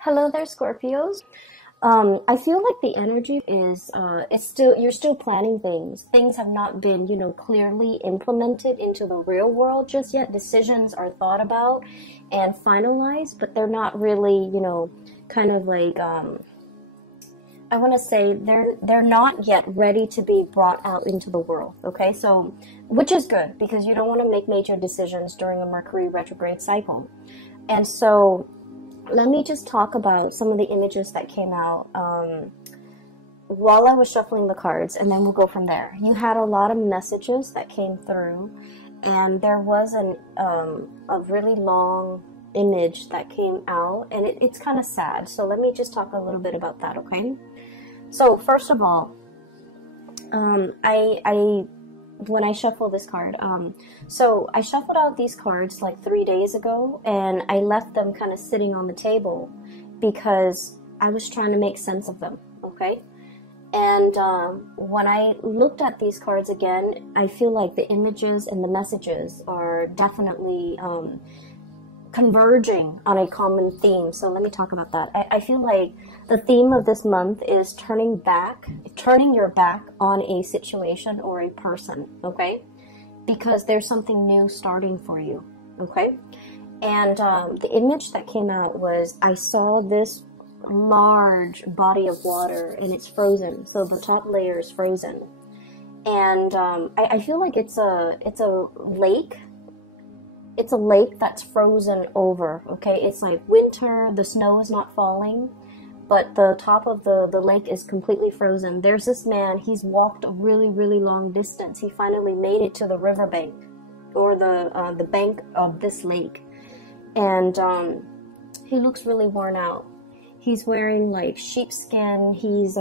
Hello there, Scorpios. I feel like the energy is it's still you're still planning things. Things have not been, clearly implemented into the real world just yet. Decisions are thought about and finalized, but they're not really, kind of like I want to say they're not yet ready to be brought out into the world. Okay, so which is good because you don't want to make major decisions during a Mercury retrograde cycle, and so. Let me just talk about some of the images that came out while I was shuffling the cards, and then we'll go from there. You had a lot of messages that came through, and there was a really long image that came out, and it's kind of sad. So let me just talk a little bit about that, okay? So first of all, I when I shuffle this card. So I shuffled out these cards like 3 days ago, and I left them kind of sitting on the table because I was trying to make sense of them, okay? And when I looked at these cards again, I feel like the images and the messages are definitely converging on a common theme. So let me talk about that. I feel like the theme of this month is turning your back on a situation or a person, okay? Because there's something new starting for you, okay? And the image that came out was I saw this large body of water and it's frozen. So the top layer is frozen. And I feel like it's a lake. It's a lake that's frozen over, okay? It's like winter, the snow is not falling, but the top of the lake is completely frozen. There's this man, he's walked a really, really long distance. He finally made it to the riverbank, or the bank of this lake. And he looks really worn out. He's wearing like sheepskin, he's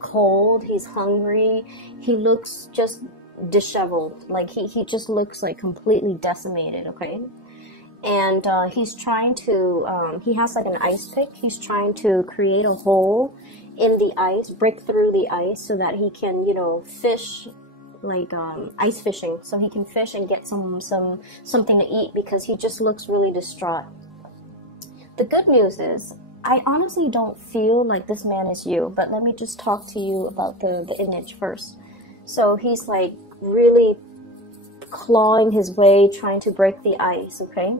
cold, he's hungry, he looks just disheveled, like he just looks like completely decimated, okay? And he's trying to he has like an ice pick. He's trying to create a hole in the ice, break through the ice so that he can, fish, like ice fishing, so he can fish and get something to eat, because he just looks really distraught. The good news is I honestly don't feel like this man is you, but let me just talk to you about the image first. So he's like really clawing his way, trying to break the ice, okay?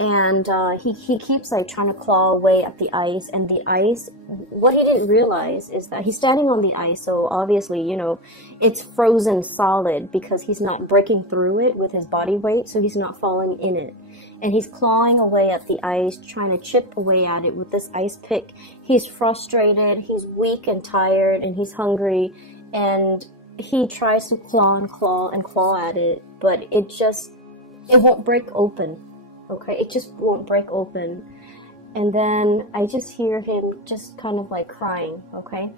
And he keeps like trying to claw away at the ice, and the ice, what he didn't realize is that he's standing on the ice, so obviously, it's frozen solid because he's not breaking through it with his body weight, so he's not falling in it. And he's clawing away at the ice, trying to chip away at it with this ice pick. He's frustrated, he's weak and tired, and he's hungry, and he tries to claw and claw and claw at it, but it won't break open, okay? It just won't break open. And then I just hear him just kind of like crying, okay?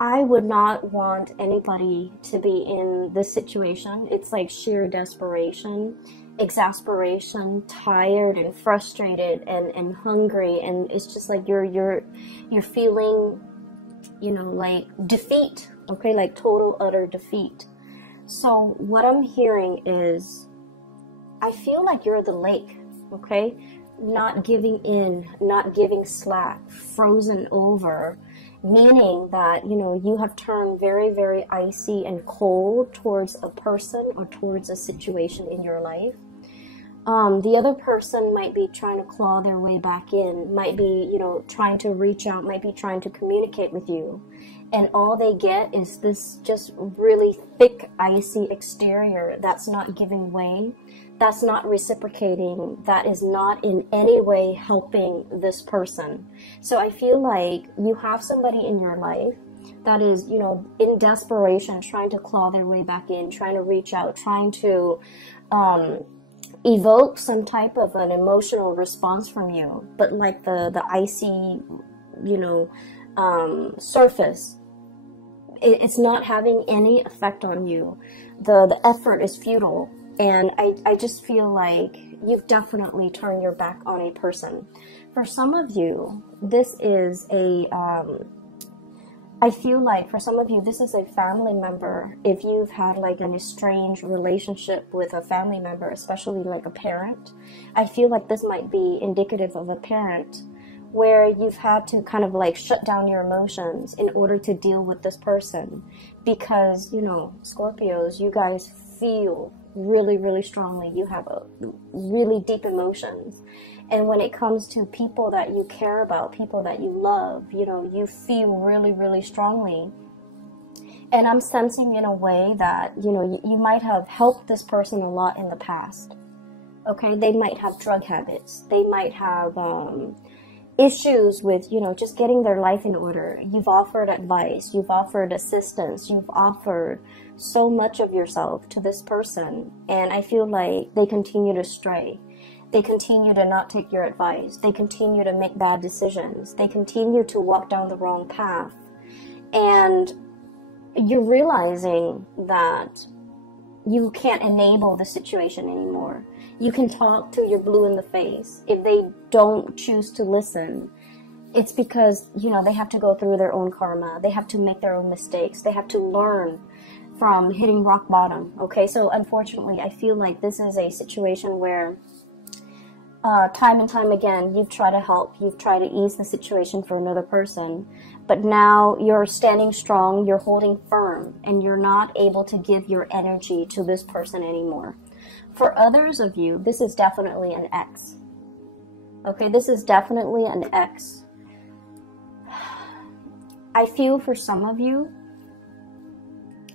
I would not want anybody to be in this situation. It's like sheer desperation, exasperation, tired and frustrated and hungry, and it's just like you're feeling, like defeat, okay, like total utter defeat. So what I'm hearing is I feel like you're the lake, okay, not giving in, not giving slack, frozen over, meaning that you have turned very, very icy and cold towards a person or towards a situation in your life. The other person might be trying to claw their way back in, might be, trying to reach out, might be trying to communicate with you. And all they get is this just really thick, icy exterior that's not giving way, that's not reciprocating, that is not in any way helping this person. So I feel like you have somebody in your life that is, in desperation, trying to claw their way back in, trying to reach out, trying to evoke some type of an emotional response from you, but like the icy, surface, it's not having any effect on you. The effort is futile, and I just feel like you've definitely turned your back on a person. For some of you, this is I feel like for some of you, this is a family member. If you've had like an estranged relationship with a family member, especially like a parent, I feel like this might be indicative of a parent where you've had to kind of like shut down your emotions in order to deal with this person. Because, you know, Scorpios, you guys feel really, really strongly. You have a really deep emotions. And when it comes to people that you care about, people that you love, you know, you feel really, really strongly. And I'm sensing in a way that, you know, you might have helped this person a lot in the past. Okay, they might have drug habits. They might have issues with, you know, just getting their life in order. You've offered advice. You've offered assistance. You've offered so much of yourself to this person. And I feel like they continue to stray. They continue to not take your advice. They continue to make bad decisions. They continue to walk down the wrong path. And you're realizing that you can't enable the situation anymore. You can talk to your blue in the face. If they don't choose to listen, it's because, you know, they have to go through their own karma. They have to make their own mistakes. They have to learn from hitting rock bottom. Okay, so unfortunately, I feel like this is a situation where time and time again, you've tried to help, you've tried to ease the situation for another person, but now you're standing strong, you're holding firm, and you're not able to give your energy to this person anymore. For others of you, this is definitely an ex. Okay, this is definitely an ex. I feel for some of you,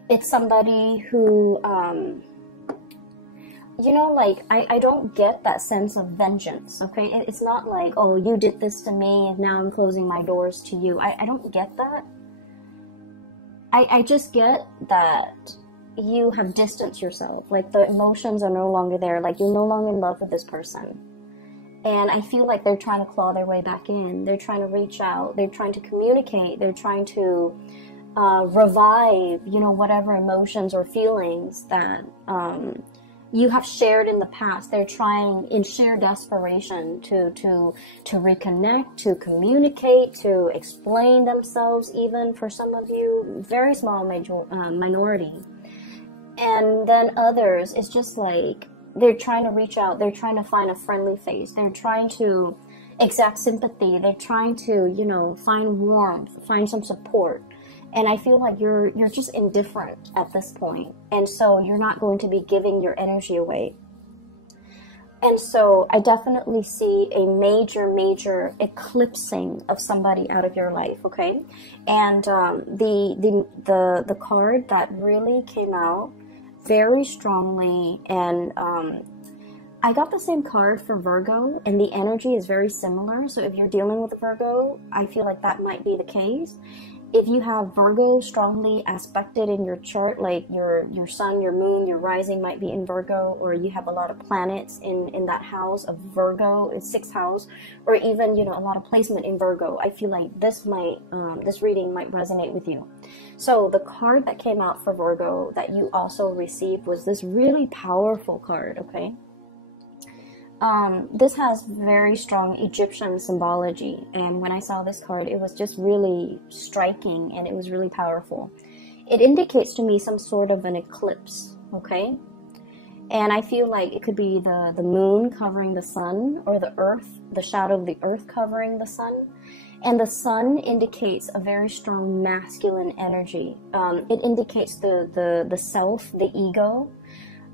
it's somebody who, you know, like, I don't get that sense of vengeance, okay? It's not like, oh, you did this to me, and now I'm closing my doors to you. I don't get that. I just get that you have distanced yourself. Like, the emotions are no longer there. Like, you're no longer in love with this person. And I feel like they're trying to claw their way back in. They're trying to reach out. They're trying to communicate. They're trying to revive, you know, whatever emotions or feelings that you have shared in the past. They're trying in sheer desperation to reconnect, to communicate, to explain themselves. Even for some of you, very small minority. And then others, it's just like they're trying to reach out. They're trying to find a friendly face. They're trying to exact sympathy. They're trying to, you know, find warmth, find some support. And I feel like you're just indifferent at this point. And so you're not going to be giving your energy away. And so I definitely see a major eclipsing of somebody out of your life, okay? And the card that really came out very strongly, and I got the same card for Virgo, and the energy is very similar. So if you're dealing with Virgo, I feel like that might be the case. If you have Virgo strongly aspected in your chart, like your sun, your moon, your rising might be in Virgo, or you have a lot of planets in that house of Virgo, it's 6th house, or even, you know, a lot of placement in Virgo, I feel like this might, this reading might resonate with you. So the card that came out for Virgo that you also received was this really powerful card, okay? This has very strong Egyptian symbology, and when I saw this card, it was just really striking, and it was really powerful. It indicates to me some sort of an eclipse, okay? And I feel like it could be the moon covering the sun, or the earth, the shadow of the earth covering the sun. And the sun indicates a very strong masculine energy. It indicates the self, the ego.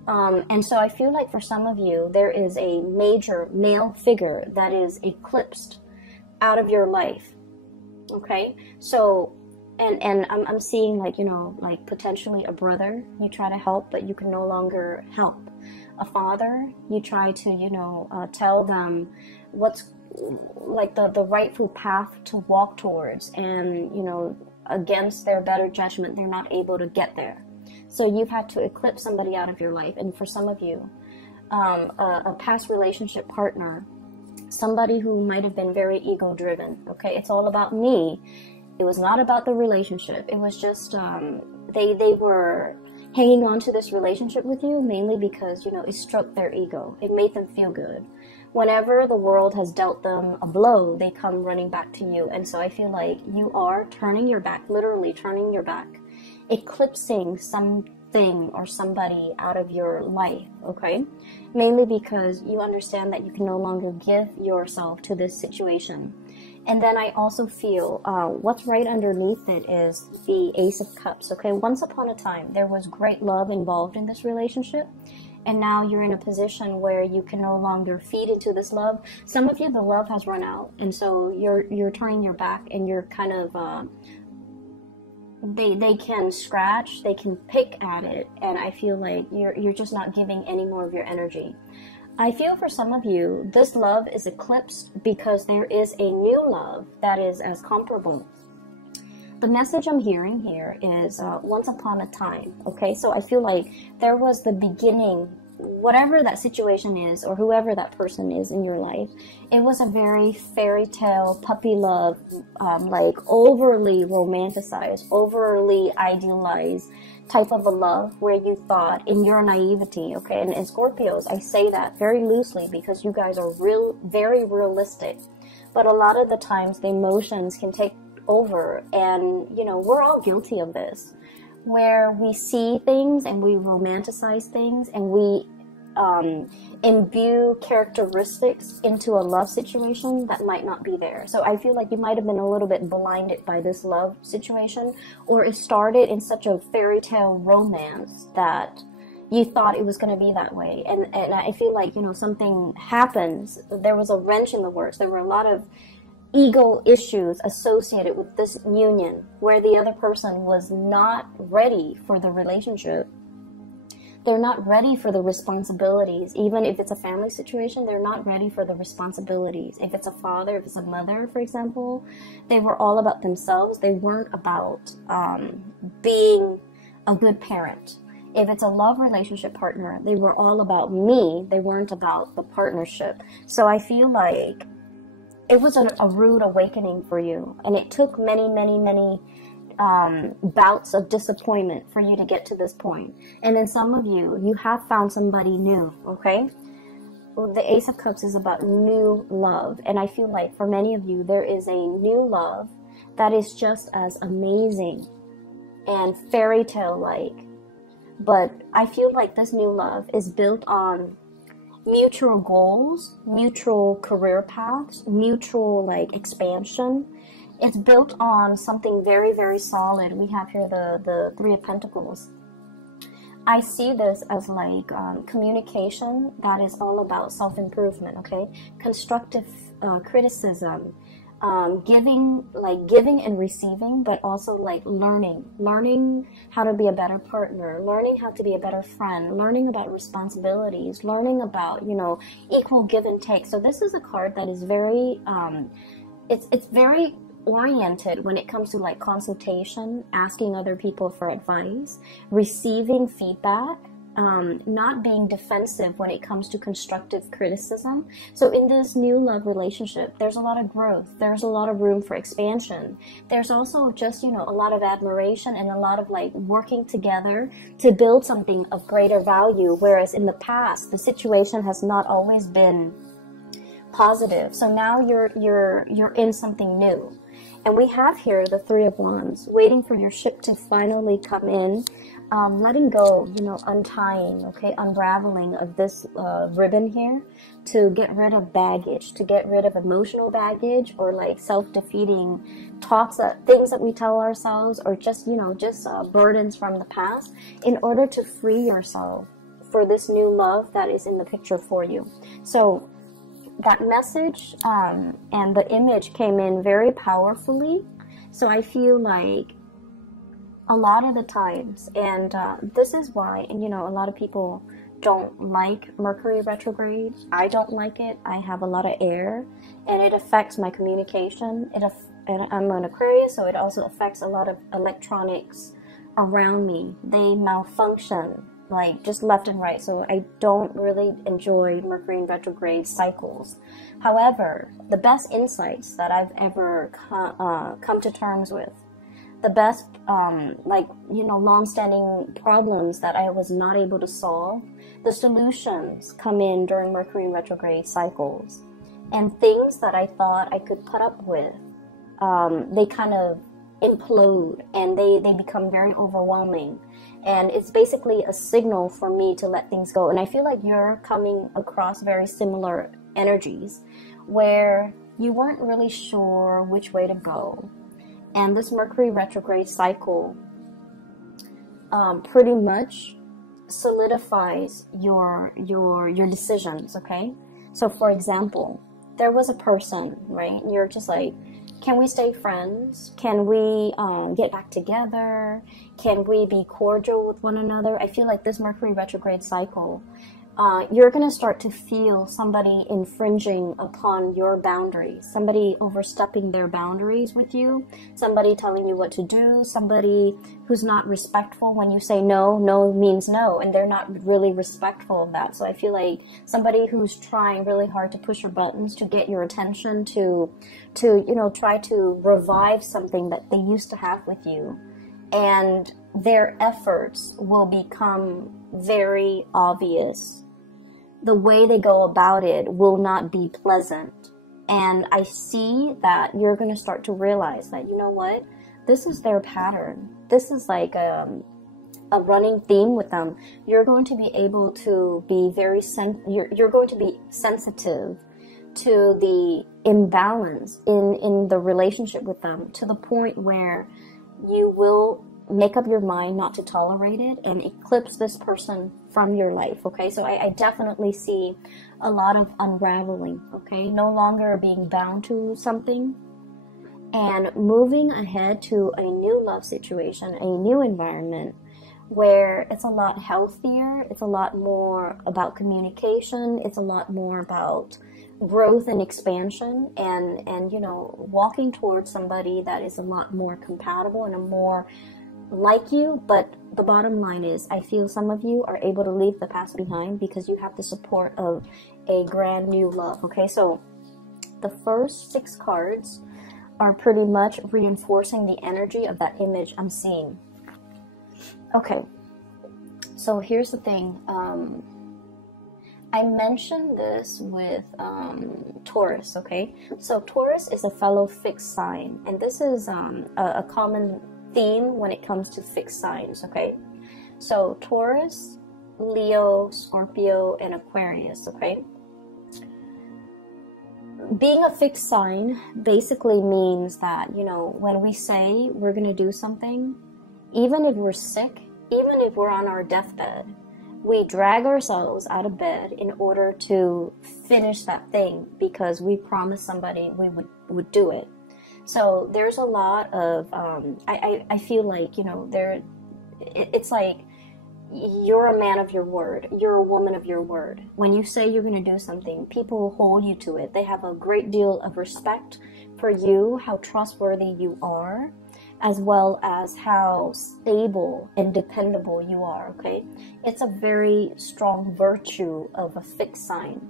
And so I feel like for some of you, there is a major male figure that is eclipsed out of your life. Okay? So, and I'm seeing, like, you know, like potentially a brother you try to help, but you can no longer help. A father, you try to, you know, tell them what's like the rightful path to walk towards, and, you know, against their better judgment, they're not able to get there. So you've had to eclipse somebody out of your life. And for some of you, a past relationship partner, somebody who might have been very ego-driven, okay? It's all about me. It was not about the relationship. It was just, they were hanging on to this relationship with you mainly because, you know, it stroked their ego. It made them feel good. Whenever the world has dealt them a blow, they come running back to you. And so I feel like you are turning your back, literally turning your back, eclipsing thing or somebody out of your life, okay? Mainly because you understand that you can no longer give yourself to this situation. And then I also feel what's right underneath it is the Ace of Cups, okay? Once upon a time, there was great love involved in this relationship. And now you're in a position where you can no longer feed into this love. Some of you, the love has run out. And so you're turning your back and you're kind of, they can scratch, they can pick at it. And I feel like you're just not giving any more of your energy. I feel for some of you, this love is eclipsed because there is a new love that is as comparable. The message I'm hearing here is once upon a time, okay? So I feel like there was the beginning, whatever that situation is or whoever that person is in your life, it was a very fairy tale, puppy love, like overly romanticized, overly idealized type of a love where you thought in your naivety, okay? And Scorpios, I say that very loosely because you guys are very realistic. But a lot of the times the emotions can take over, and you know, we're all guilty of this, where we see things and we romanticize things and we imbue characteristics into a love situation that might not be there. So I feel like you might have been a little bit blinded by this love situation, or it started in such a fairy tale romance that you thought it was going to be that way. And I feel like, you know, something happens. There was a wrench in the works. There were a lot of ego issues associated with this union where the other person was not ready for the relationship. They're not ready for the responsibilities. Even if it's a family situation, they're not ready for the responsibilities. If it's a father, if it's a mother, for example, they were all about themselves. They weren't about being a good parent. If it's a love relationship partner, they were all about me. They weren't about the partnership. So I feel like it was a rude awakening for you. And it took many bouts of disappointment for you to get to this point. And then some of you have found somebody new, okay? The Ace of Cups is about new love. And I feel like for many of you, there is a new love that is just as amazing and fairy tale-like. But I feel like this new love is built on mutual goals, mutual career paths, mutual like expansion. It's built on something very solid. We have here the Three of Pentacles. I see this as like communication that is all about self-improvement, okay? Constructive criticism, giving and receiving, but also like learning how to be a better partner, learning how to be a better friend, learning about responsibilities, learning about, you know, equal give and take. So this is a card that is very, it's very oriented when it comes to like consultation, asking other people for advice, receiving feedback, not being defensive when it comes to constructive criticism. So in this new love relationship, there's a lot of growth. There's a lot of room for expansion. There's also just, you know, a lot of admiration and a lot of like working together to build something of greater value. Whereas in the past, the situation has not always been positive. So now you're in something new. And we have here the Three of Wands, waiting for your ship to finally come in, letting go, you know, untying, okay, unraveling of this ribbon here to get rid of baggage, to get rid of emotional baggage or like self-defeating thoughts, things that we tell ourselves, or just, you know, just burdens from the past, in order to free yourself for this new love that is in the picture for you. So that message and the image came in very powerfully. So I feel like a lot of the times, and this is why, and you know, a lot of people don't like Mercury retrograde. I don't like it. I have a lot of air and it affects my communication. And I'm an Aquarius, so it also affects a lot of electronics around me. They malfunction like just left and right. So I don't really enjoy Mercury in retrograde cycles. However, the best insights that I've ever come to terms with, the best, like, you know, long-standing problems that I was not able to solve, the solutions come in during Mercury in retrograde cycles. And things that I thought I could put up with, they kind of implode, and they become very overwhelming. And it's basically a signal for me to let things go. And I feel like you're coming across very similar energies where you weren't really sure which way to go. And this Mercury retrograde cycle pretty much solidifies your decisions, okay? So for example, there was a person, right? You're just like, can we stay friends? Can we get back together? Can we be cordial with one another? I feel like this Mercury retrograde cycle, you're going to start to feel somebody infringing upon your boundaries, somebody overstepping their boundaries with you, somebody telling you what to do, somebody who's not respectful when you say no. No means no, and they're not really respectful of that. So I feel like somebody who's trying really hard to push your buttons to get your attention, to try to revive something that they used to have with you, and their efforts will become very obvious. The way they go about it will not be pleasant. And I see that you're going to start to realize that, you know what, this is their pattern. This is like a running theme with them. You're going to be able to be you're going to be sensitive to the imbalance in the relationship with them, to the point where you will make up your mind not to tolerate it and eclipse this person from your life, okay? So I definitely see a lot of unraveling, okay? No longer being bound to something and moving ahead to a new love situation, a new environment where it's a lot healthier, it's a lot more about communication, it's a lot more about growth and expansion, and walking towards somebody that is a lot more compatible and a more like you. But the bottom line is, I feel some of you are able to leave the past behind because you have the support of a brand new love, okay? So the first 6 cards are pretty much reinforcing the energy of that image I'm seeing. Okay, so here's the thing. I mentioned this with Taurus, okay? So Taurus is a fellow fixed sign, and this is a common theme when it comes to fixed signs, okay? So Taurus, Leo, Scorpio, and Aquarius, okay? Being a fixed sign basically means that, when we say we're going to do something, even if we're sick, even if we're on our deathbed, we drag ourselves out of bed in order to finish that thing because we promised somebody we would do it. So there's a lot of, I feel like, it's like you're a man of your word. You're a woman of your word. When you say you're going to do something, people will hold you to it. They have a great deal of respect for you, how trustworthy you are, as well as how stable and dependable you are, okay? It's a very strong virtue of a fixed sign.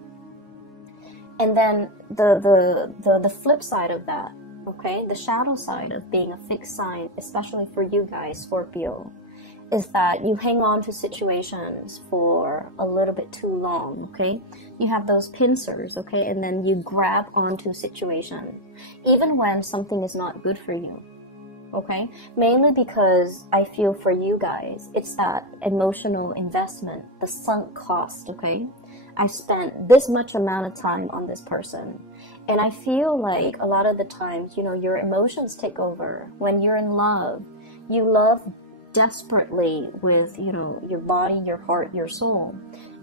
And then the flip side of that, okay, the shadow side of being a fixed sign, especially for you guys, Scorpio, is that you hang on to situations for a little bit too long, okay? You have those pincers, okay, and then you grab onto a situation, even when something is not good for you, okay? Mainly because I feel for you guys, it's that emotional investment, the sunk cost, okay? I spent this much amount of time on this person. And I feel like a lot of the times, your emotions take over. When you're in love, you love desperately with, your body, your heart, your soul.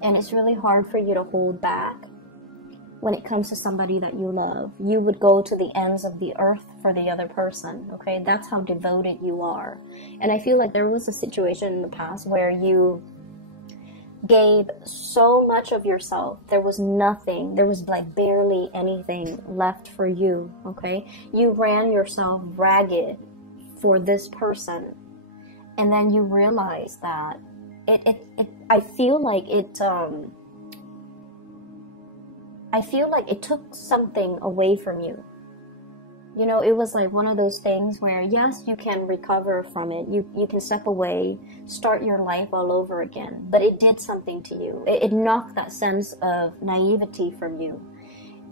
And it's really hard for you to hold back when it comes to somebody that you love. You would go to the ends of the earth for the other person, okay? That's how devoted you are. And I feel like there was a situation in the past where you gave so much of yourself, there was nothing, there was like barely anything left for you, okay? You ran yourself ragged for this person, and then you realize that I feel like it took something away from you. It was like one of those things where, yes, you can recover from it. You can step away, start your life all over again. But it did something to you. It knocked that sense of naivety from you.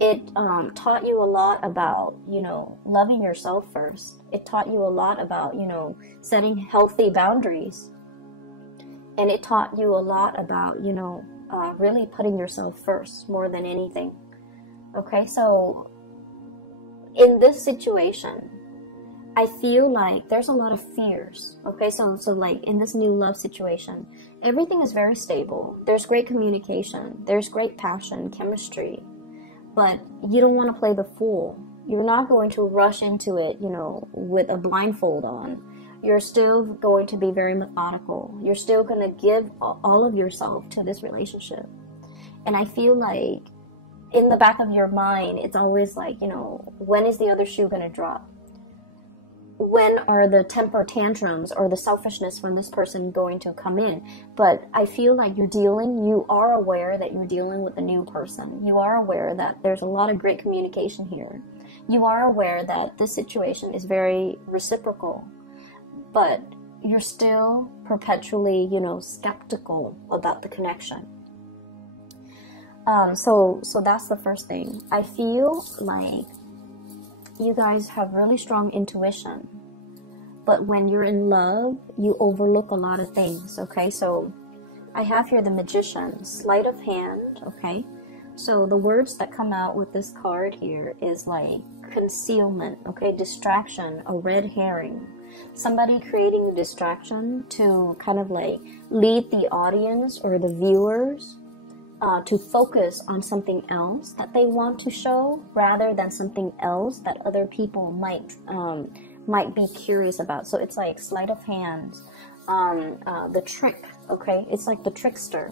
It taught you a lot about, you know, loving yourself first. It taught you a lot about, you know, setting healthy boundaries. And it taught you a lot about, you know, really putting yourself first more than anything. Okay, so in this situation, I feel like there's a lot of fears. Okay, so like in this new love situation, everything is very stable. There's great communication. There's great passion, chemistry. But you don't want to play the fool. You're not going to rush into it, you know, with a blindfold on. You're still going to be very methodical. You're still going to give all of yourself to this relationship. And I feel like in the back of your mind, it's always like, you know, when is the other shoe going to drop? When are the temper tantrums or the selfishness from this person going to come in? But I feel like you are aware that you're dealing with a new person. You are aware that there's a lot of great communication here. You are aware that this situation is very reciprocal, but you're still perpetually, you know, skeptical about the connection. So that's the first thing. I feel like you guys have really strong intuition, but when you're in love, you overlook a lot of things. Okay, so I have here the Magician, sleight of hand. Okay, so the words that come out with this card here is like concealment, okay, distraction, a red herring, somebody creating a distraction to kind of like lead the audience or the viewers to focus on something else that they want to show rather than something else that other people might be curious about. So it's like sleight of hand, the trick, okay? It's like the trickster.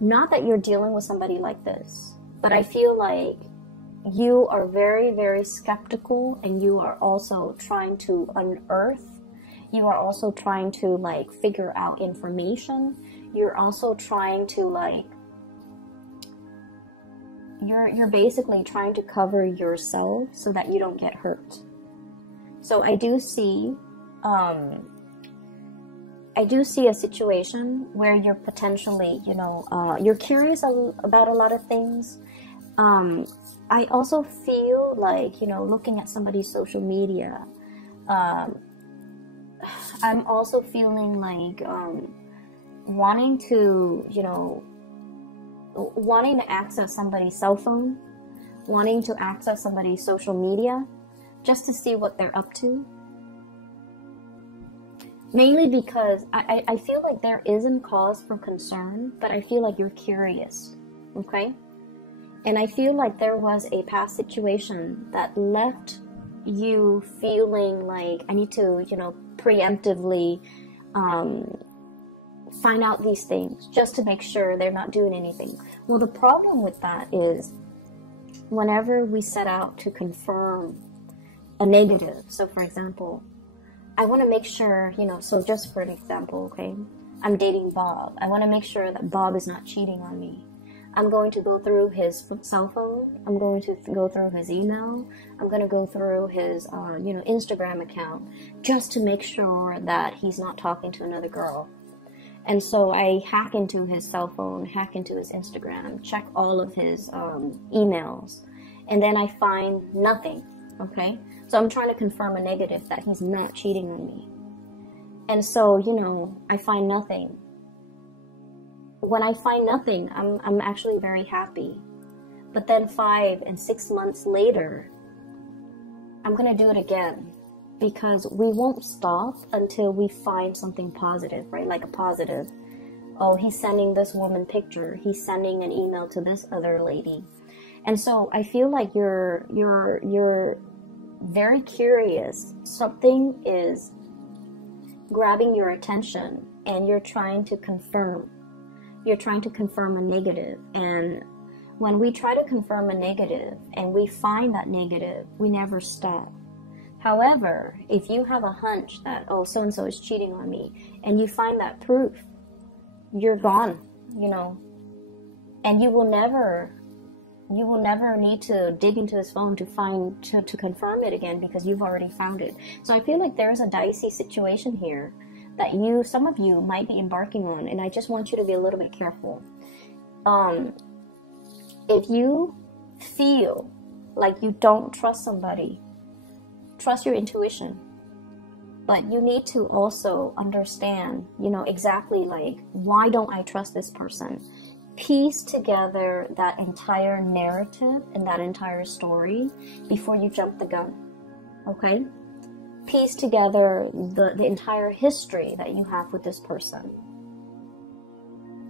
Not that you're dealing with somebody like this, but I feel like you are very, very skeptical, and you are also trying to unearth. You are also trying to like figure out information. You're also trying to like you're basically trying to cover yourself so that you don't get hurt. So I do see a situation where you're potentially, you know, you're curious about a lot of things. I also feel like, you know, looking at somebody's social media, I'm also feeling like wanting to, you know, wanting to access somebody's cell phone, wanting to access somebody's social media, just to see what they're up to. Mainly because I feel like there isn't cause for concern, but I feel like you're curious, okay? And I feel like there was a past situation that left you feeling like I need to, you know, preemptively find out these things just to make sure they're not doing anything. Well, the problem with that is whenever we set out to confirm a negative, so for example, I want to make sure, you know, so just for an example, okay, I'm dating Bob. I want to make sure that Bob is not cheating on me. I'm going to go through his cell phone. I'm going to go through his email. I'm going to go through his, you know, Instagram account just to make sure that he's not talking to another girl. And so I hack into his cell phone, hack into his Instagram, check all of his emails, and then I find nothing, okay? So I'm trying to confirm a negative that he's not cheating on me. And so, you know, I find nothing. When I find nothing, I'm actually very happy. But then 5 and 6 months later, I'm going to do it again. Because we won't stop until we find something positive, right? Like a positive. Oh, he's sending this woman picture. He's sending an email to this other lady. And so I feel like you're very curious. Something is grabbing your attention and you're trying to confirm. You're trying to confirm a negative. And when we try to confirm a negative and we find that negative, we never stop. However, if you have a hunch that, oh, so-and-so is cheating on me, and you find that proof, you're gone, you know, and you will never need to dig into his phone to confirm it again because you've already found it. So I feel like there's a dicey situation here that some of you might be embarking on, and I just want you to be a little bit careful. If you feel like you don't trust somebody, trust your intuition. But you need to also understand, you know, exactly like, why don't I trust this person? Piece together that entire narrative and that entire story before you jump the gun, okay? Piece together the entire history that you have with this person.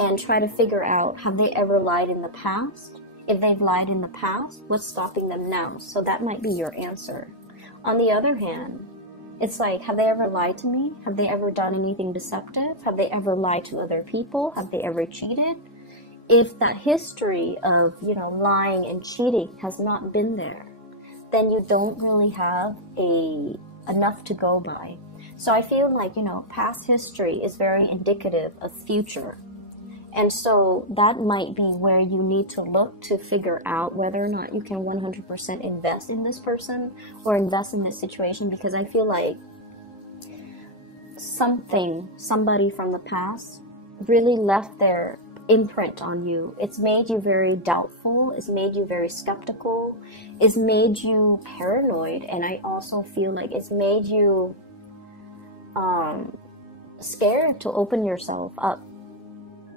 And try to figure out, have they ever lied in the past? If they've lied in the past, what's stopping them now? So that might be your answer. On the other hand, it's like, have they ever lied to me? Have they ever done anything deceptive? Have they ever lied to other people? Have they ever cheated? If that history of, you know, lying and cheating has not been there, then you don't really have enough to go by. So I feel like, you know, past history is very indicative of future. And so that might be where you need to look to figure out whether or not you can 100% invest in this person or invest in this situation, because I feel like somebody from the past really left their imprint on you. It's made you very doubtful. It's made you very skeptical. It's made you paranoid. And I also feel like it's made you scared to open yourself up.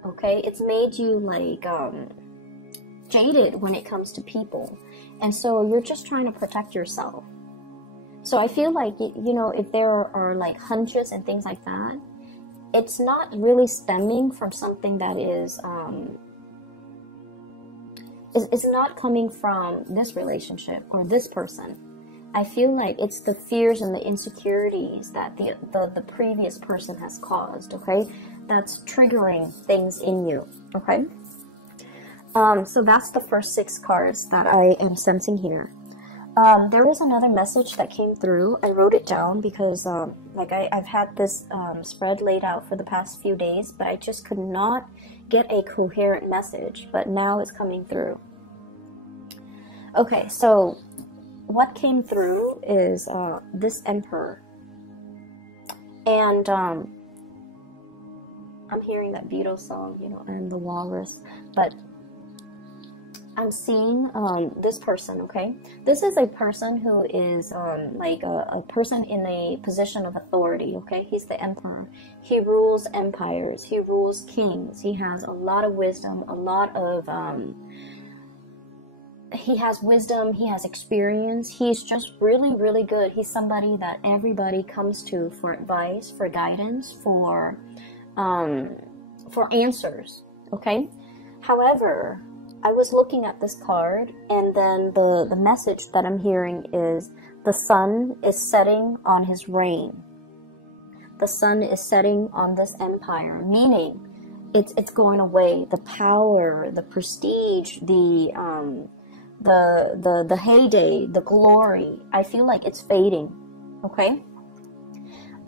Okay, it's made you like jaded when it comes to people, and so you're just trying to protect yourself. So I feel like, you know, if there are like hunches and things like that, it's not really stemming from something that is not coming from this relationship or this person. I feel like it's the fears and the insecurities that the previous person has caused, okay? That's triggering things in you, okay? So that's the first 6 cards that I am sensing here. There was another message that came through. I wrote it down because like I've had this spread laid out for the past few days, but I just could not get a coherent message, but now it's coming through. Okay, so what came through is this Emperor. And I'm hearing that Beatles song, you know, and the walrus, but I'm seeing this person, okay? This is a person who is like a person in a position of authority, okay? He's the Emperor. He rules empires. He rules kings. He has a lot of wisdom, a lot of... he has wisdom, he has experience, he's just really, really good. He's somebody that everybody comes to for advice, for guidance, for answers, okay? However, I was looking at this card, and then the message that I'm hearing is the sun is setting on his reign. The sun is setting on this empire, meaning it's going away. The power, the prestige, the heyday, the glory, I feel like it's fading, okay?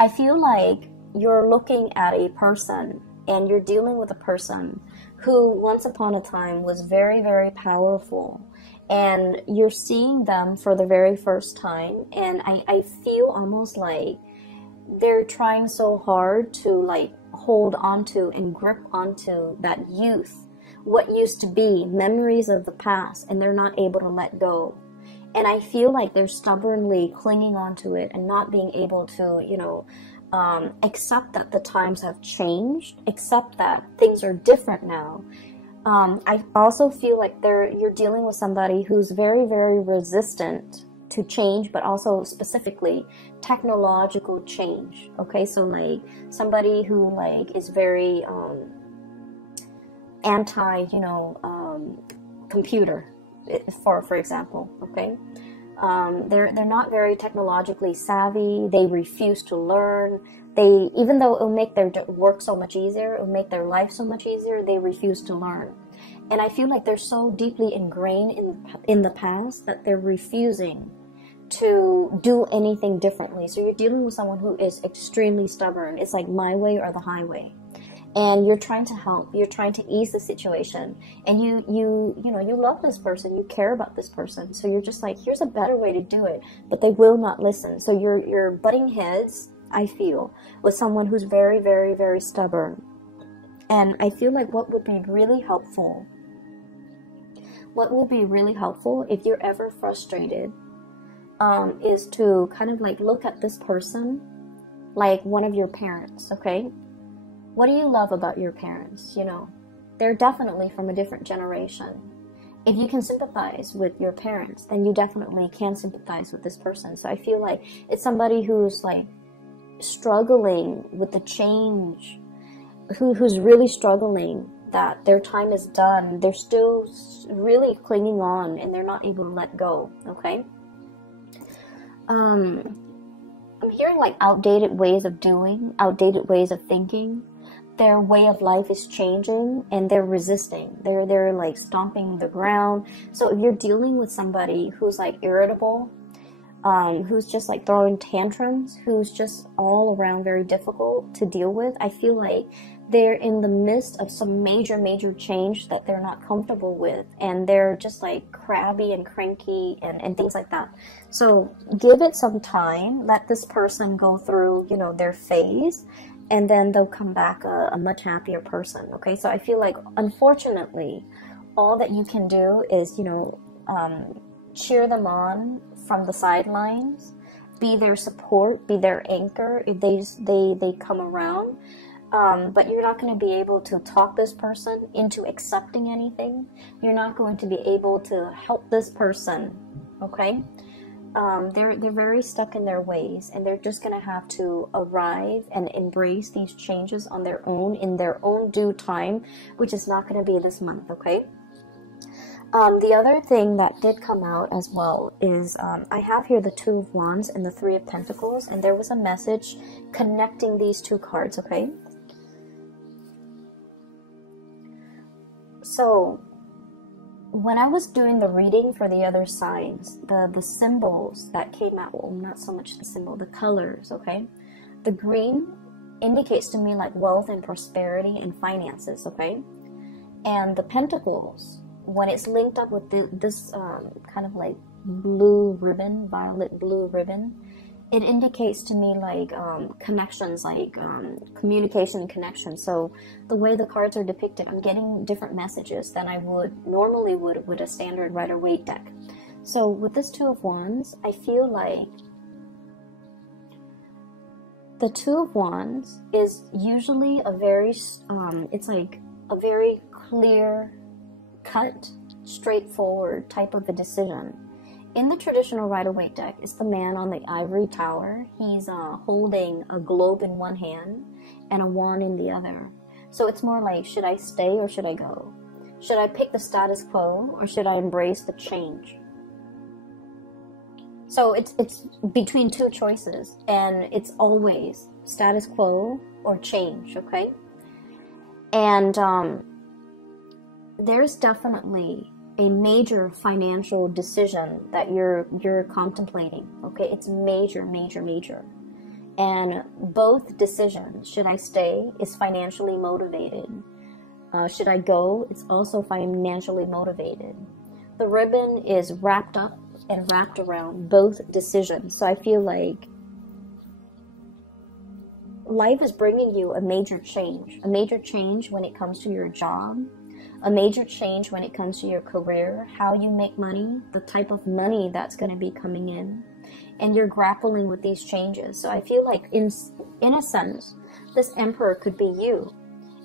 I feel like you're looking at a person and you're dealing with a person who once upon a time was very, very powerful, and you're seeing them for the very first time, and I feel almost like they're trying so hard to like hold onto and grip onto that youth, what used to be, memories of the past, and they're not able to let go. And I feel like they're stubbornly clinging onto it and not being able to, you know, accept that the times have changed, accept that things are different now. I also feel like you're dealing with somebody who's very, very resistant to change, but also specifically technological change. Okay, so like somebody who like is very anti, you know, computer, for example. Okay. They're not very technologically savvy. They refuse to learn. Even though it'll make their work so much easier, it'll make their life so much easier, they refuse to learn. And I feel like they're so deeply ingrained in the past that they're refusing to do anything differently. So you're dealing with someone who is extremely stubborn. It's like my way or the highway. And you're trying to help, you're trying to ease the situation, and you know, you love this person, you care about this person, so you're just like, here's a better way to do it, but they will not listen. So you're butting heads, I feel, with someone who's very, very, very stubborn. And I feel like what would be really helpful what would be really helpful if you're ever frustrated is to kind of like look at this person like one of your parents, okay? What do you love about your parents? You know, they're definitely from a different generation. If you can sympathize with your parents, then you definitely can sympathize with this person. So I feel like it's somebody who's like struggling with the change, who's really struggling that their time is done. They're still really clinging on and they're not able to let go, okay? I'm hearing like outdated ways of doing, outdated ways of thinking. Their way of life is changing and they're resisting. They're like stomping the ground. So if you're dealing with somebody who's like irritable, who's just like throwing tantrums, who's just all around very difficult to deal with, I feel like they're in the midst of some major change that they're not comfortable with, and they're just like crabby and cranky and things like that. So give it some time, let this person go through, you know, their phase, and then they'll come back a much happier person, okay? So I feel like, unfortunately, all that you can do is, you know, cheer them on from the sidelines, be their support, be their anchor if they come around. But you're not going to be able to talk this person into accepting anything. You're not going to be able to help this person, okay? They're very stuck in their ways, and they're just going to have to arrive and embrace these changes on their own, in their own due time, which is not going to be this month, okay? The other thing that did come out as well is I have here the Two of Wands and the Three of Pentacles, and there was a message connecting these two cards, okay? So when I was doing the reading for the other signs, the symbols that came out, well, not so much the symbol, the colors, okay? The green indicates to me like wealth and prosperity and finances, okay? And the pentacles, when it's linked up with this kind of like blue ribbon, violet blue ribbon, it indicates to me like connections, like communication connection. So the way the cards are depicted, I'm getting different messages than I would normally would with a standard Rider-Waite deck. So with this Two of Wands, I feel like the Two of Wands is usually a very, it's like a very clear cut, straightforward type of a decision. In the traditional Rider-Waite deck, it's the man on the ivory tower. He's holding a globe in one hand and a wand in the other. So it's more like, should I stay or should I go? Should I pick the status quo or should I embrace the change? So it's between two choices, and it's always status quo or change, okay? And there's definitely a major financial decision that you're contemplating, okay? It's major. And both decisions, should I stay, is financially motivated. Should I go, it's also financially motivated. The ribbon is wrapped up and wrapped around both decisions. So I feel like life is bringing you a major change when it comes to your job, a major change when it comes to your career, how you make money, the type of money that's going to be coming in, and you're grappling with these changes. So I feel like in a sense, this Emperor could be you.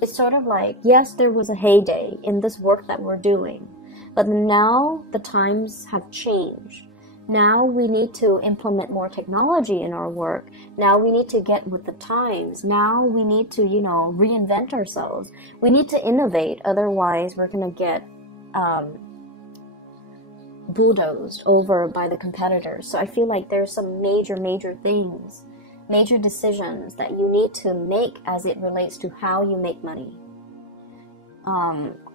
It's sort of like, yes, there was a heyday in this work that we're doing, but now the times have changed. Now we need to implement more technology in our work. Now we need to get with the times. Now we need to, you know, reinvent ourselves. We need to innovate. Otherwise, we're going to get bulldozed over by the competitors. So I feel like there's some major things, major decisions that you need to make as it relates to how you make money.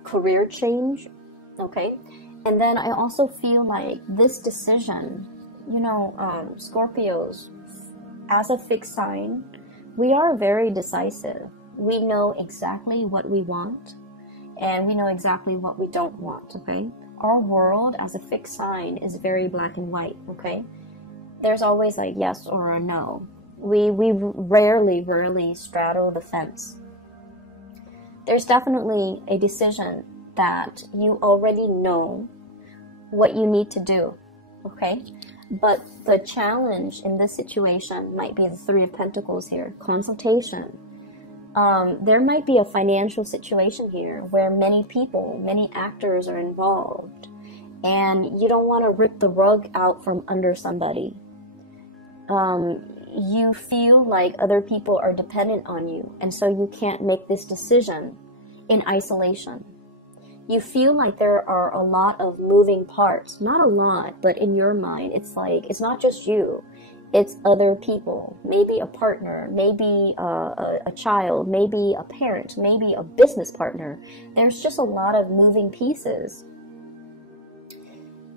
Career change, okay? And then I also feel like this decision, you know, Scorpios, as a fixed sign, we are very decisive. We know exactly what we want, and we know exactly what we don't want, okay? Our world as a fixed sign is very black and white, okay? There's always a yes or a no. We rarely straddle the fence. There's definitely a decision that you already know what you need to do, okay? But the challenge in this situation might be the Three of Pentacles here, consultation. There might be a financial situation here where many people, many actors are involved, and you don't want to rip the rug out from under somebody. You feel like other people are dependent on you, and so you can't make this decision in isolation. You feel like there are a lot of moving parts. Not a lot, but in your mind, it's like, it's not just you. It's other people, maybe a partner, maybe a child, maybe a parent, maybe a business partner. There's just a lot of moving pieces.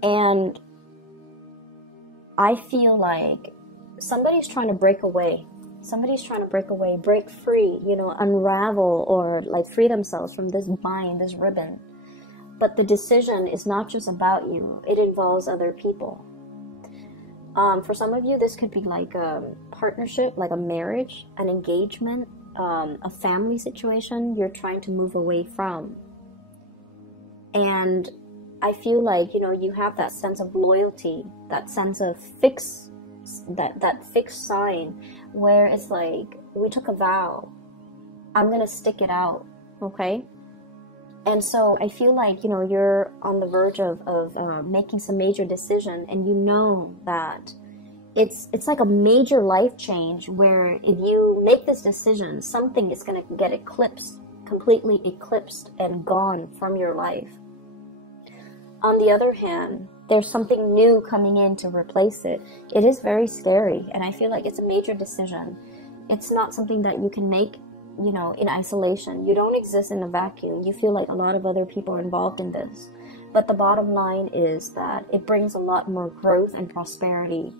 And I feel like somebody's trying to break away. Somebody's trying to break away, break free, you know, unravel, or like free themselves from this bind, this ribbon. But the decision is not just about you. It involves other people. For some of you, this could be like a partnership, like a marriage, an engagement, a family situation you're trying to move away from. And I feel like, you know, you have that sense of loyalty, that sense of that fixed sign where it's like, we took a vow, I'm gonna stick it out, okay? And so I feel like, you know, you're on the verge of making some major decision, and you know that it's like a major life change where if you make this decision, something is going to get eclipsed, completely eclipsed and gone from your life. On the other hand, there's something new coming in to replace it. It is very scary, and I feel like it's a major decision. It's not something that you can make, you know, in isolation. You don't exist in a vacuum. You feel like a lot of other people are involved in this. But the bottom line is that it brings a lot more growth and prosperity.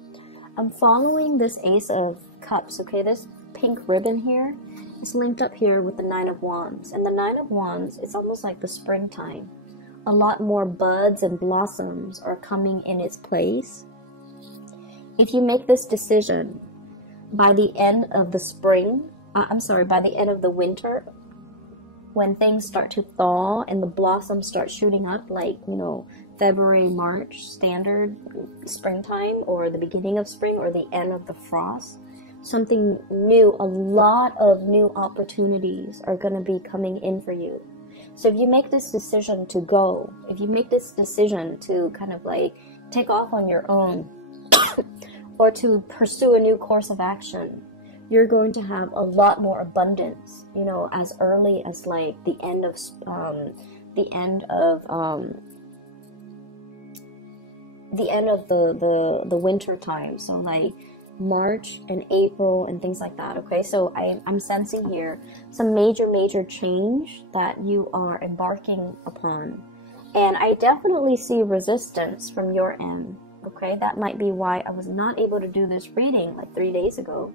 I'm following this Ace of Cups, okay? This pink ribbon here is linked up here with the Nine of Wands. And the Nine of Wands, it's almost like the springtime. A lot more buds and blossoms are coming in its place. If you make this decision by the end of the spring, by the end of the winter, when things start to thaw and the blossoms start shooting up, like, you know, February, March, standard springtime, or the beginning of spring, or the end of the frost, something new, a lot of new opportunities are going to be coming in for you. So if you make this decision to go, if you make this decision to kind of like take off on your own, or to pursue a new course of action, you're going to have a lot more abundance, you know, as early as like the end of the winter time. So like March and April and things like that. Okay, so I'm sensing here some major change that you are embarking upon, and I definitely see resistance from your end. Okay, that might be why I was not able to do this reading like 3 days ago.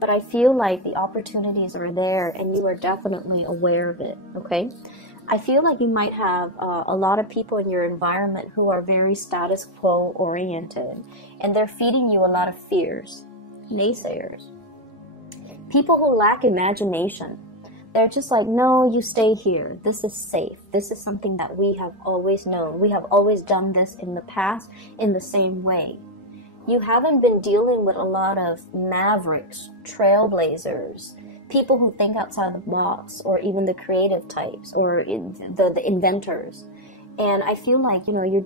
But I feel like the opportunities are there, and you are definitely aware of it, okay? I feel like you might have a lot of people in your environment who are very status quo oriented, and they're feeding you a lot of fears, naysayers. People who lack imagination. They're just like, no, you stay here. This is safe. This is something that we have always known. We have always done this in the past in the same way. You haven't been dealing with a lot of mavericks, trailblazers, people who think outside the box, or even the creative types, or the inventors. And I feel like, you know, you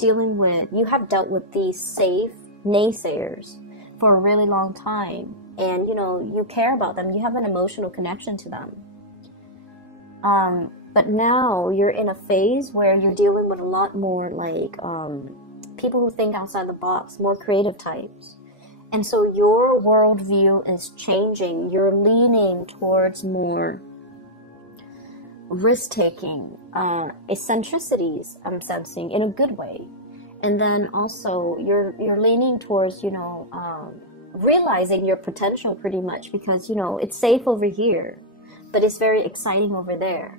have dealt with these safe naysayers for a really long time. And, you know, you care about them. You have an emotional connection to them. But now you're in a phase where you're dealing with a lot more like people who think outside the box, more creative types. And so your worldview is changing. You're leaning towards more risk-taking, eccentricities, I'm sensing, in a good way. And then also you're leaning towards, you know, realizing your potential pretty much, because, you know, it's safe over here, but it's very exciting over there.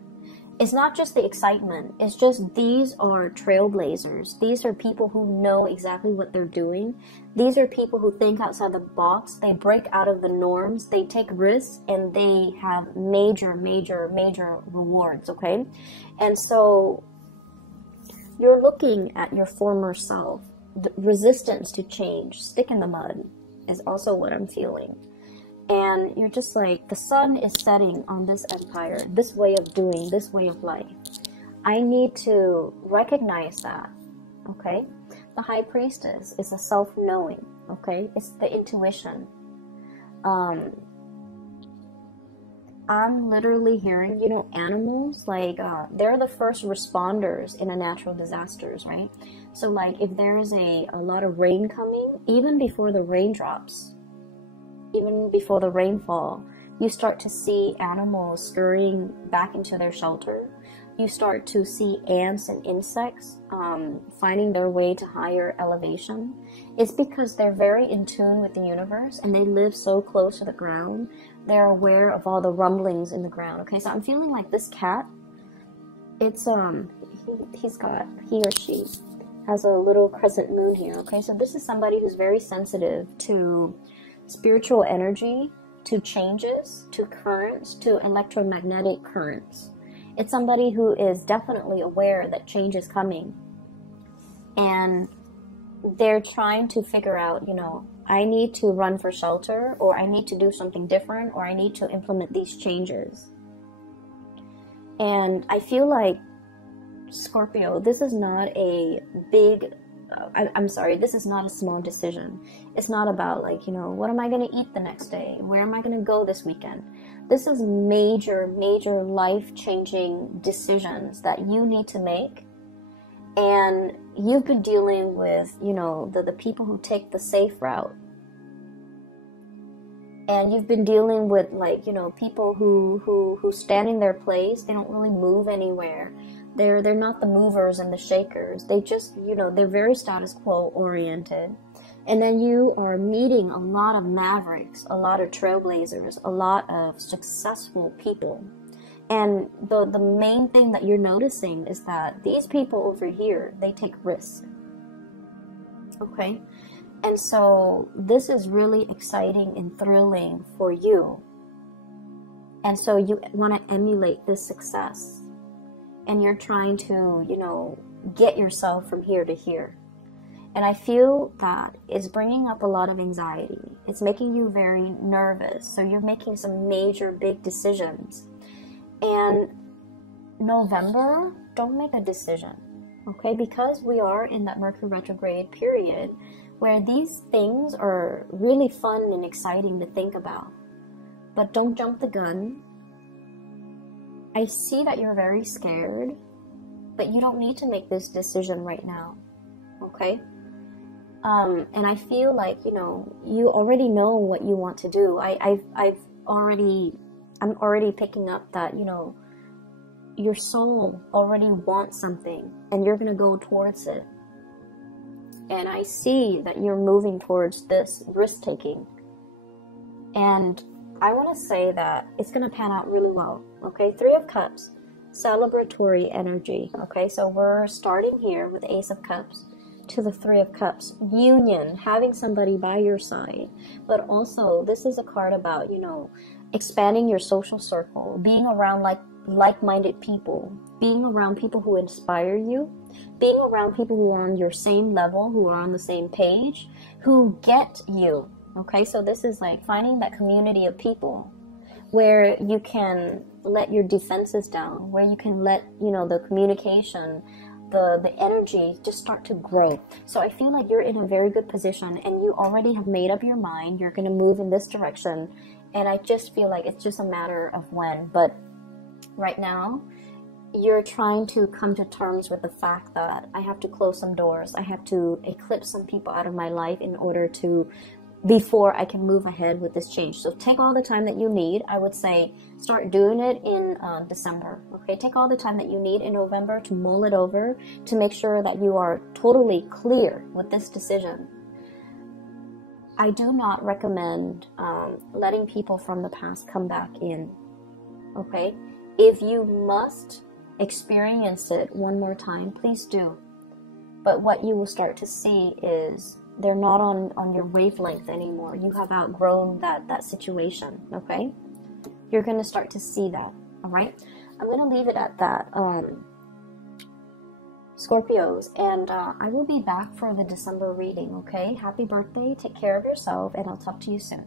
It's not just the excitement. It's just these are trailblazers. These are people who know exactly what they're doing. These are people who think outside the box. They break out of the norms. They take risks, and they have major rewards, okay? And so You're looking at your former self. The resistance to change, stick in the mud, is also what I'm feeling. And you're just like, the sun is setting on this empire, this way of doing, this way of life. I need to recognize that, okay? The High Priestess is a self-knowing, okay? It's the intuition. I'm literally hearing, you know, animals, like, they're the first responders in a natural disasters, right? So, like, if there is a lot of rain coming, even before the raindrops, even before the rainfall, you start to see animals scurrying back into their shelter. You start to see ants and insects finding their way to higher elevation. It's because they're very in tune with the universe and they live so close to the ground. They're aware of all the rumblings in the ground. Okay, so I'm feeling like this cat, it's he or she has a little crescent moon here. Okay, so this is somebody who's very sensitive to spiritual energy, to changes, to currents, to electromagnetic currents. It's somebody who is definitely aware that change is coming. And they're trying to figure out, you know, I need to run for shelter, or I need to do something different, or I need to implement these changes. And I feel like, Scorpio, this is not a big, I'm sorry, this is not a small decision. It's not about, like, you know, what am I going to eat the next day? Where am I going to go this weekend? This is major, major life-changing decisions that you need to make. And you've been dealing with, you know, the people who take the safe route. And you've been dealing with, like, you know, people who stand in their place. They don't really move anywhere. They're not the movers and the shakers. They just, you know, they're very status quo oriented. And then you are meeting a lot of mavericks, a lot of trailblazers, a lot of successful people. And the main thing that you're noticing is that these people over here, they take risks. Okay? And so this is really exciting and thrilling for you. And so you want to emulate this success. And you're trying to, you know, get yourself from here to here. And I feel that it's bringing up a lot of anxiety. It's making you very nervous. So you're making some major big decisions. And November, don't make a decision, okay? Because we are in that Mercury retrograde period where these things are really fun and exciting to think about. But don't jump the gun. I see that you're very scared, but you don't need to make this decision right now, okay? And I feel like, you know, you already know what you want to do. I'm already picking up that, you know, your soul already wants something and you're going to go towards it. And I see that you're moving towards this risk-taking. And I want to say that it's going to pan out really well. Okay, Three of Cups, celebratory energy. Okay, so we're starting here with Ace of Cups to the Three of Cups. Union, having somebody by your side. But also, this is a card about, you know, expanding your social circle, being around like-minded people, being around people who inspire you, being around people who are on your same level, who are on the same page, who get you. Okay, so this is like finding that community of people where you can let your defenses down, where you can let, you know, the communication, the energy just start to grow. So I feel like you're in a very good position and you already have made up your mind. You're going to move in this direction. And I just feel like it's just a matter of when. But right now, you're trying to come to terms with the fact that I have to close some doors. I have to eclipse some people out of my life in order to, before I can move ahead with this change. So take all the time that you need. I would say start doing it in December. Okay, take all the time that you need in November to mull it over, to make sure that you are totally clear with this decision. I do not recommend letting people from the past come back in. Okay, if you must experience it one more time, please do. But what you will start to see is they're not on your wavelength anymore. You have outgrown that situation, okay? You're going to start to see that, all right? I'm going to leave it at that. Scorpios, and I will be back for the December reading, okay? Happy birthday, take care of yourself, and I'll talk to you soon.